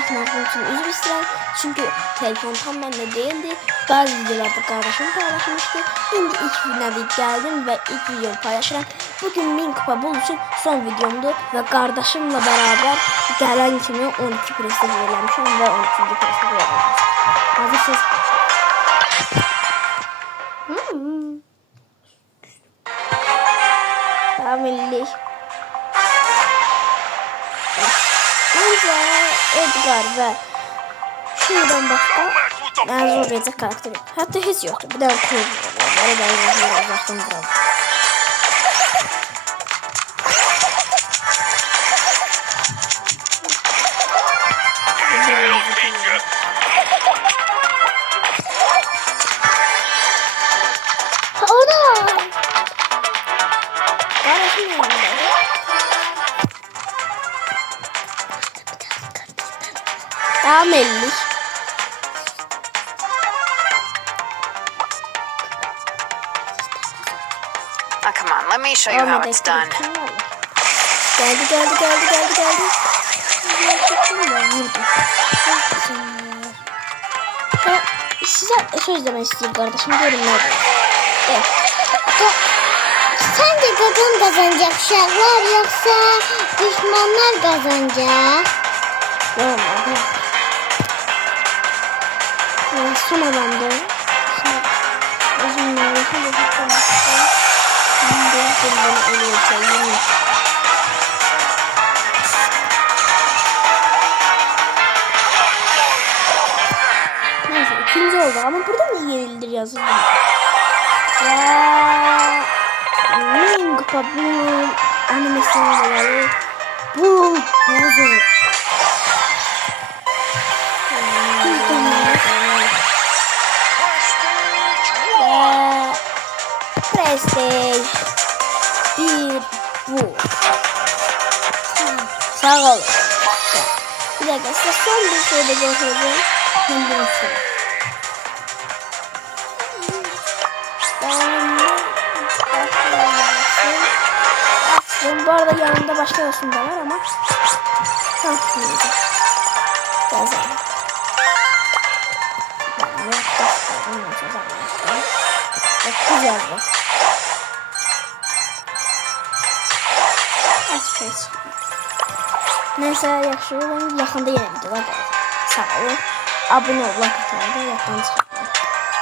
yaratmadığım için üzr istedim. Çünkü telefon tam bende değildi. Bazı videolarda kardeşim paylaşmıştı. Şimdi ilk videoda geldim ve ilk videomu paylaşıram. Bugün 1000 kupa buluşun son videomdu ve kardeşimle beraber gelen kimi 12 prestij vermişim ve 13. prestij vermişim. Hazırsınız. Milli. Bence Edgar ve şuradan başka ben zorlayacak karakter yok. Hatta hiç yoktu. Bir daha kurulur. Ben uzaktan vuralım. Daha mellik. Oh, come on, let me show you how it's done. Geldi. Size söz demek istiyorum kardeşim. Görün ne oluyor. Evet. Sence kadın kazanacak uşaklar yoksa düşmanlar kazanacak? Olmadı. Son adamdı. Uzun nefes yapmıştım. Şimdi bunu ölüyorum. Neyse ikinci oldu ama burada mı yenilir yazıldı? Ya Min kupa bunun animasyonları bu bozuk. Prestige bir bu. Sağ olun. Bir dakika size son bir şey de göstereceğim. Şimdi bu arada yanımda başka yosun da var ama yazalım. Güzel bu. Neyse yaxşı olun. Yaxında yenə videolar gələcək. Sağ olun. Abunə olun, like atmayı da yaddan çıxarmayın.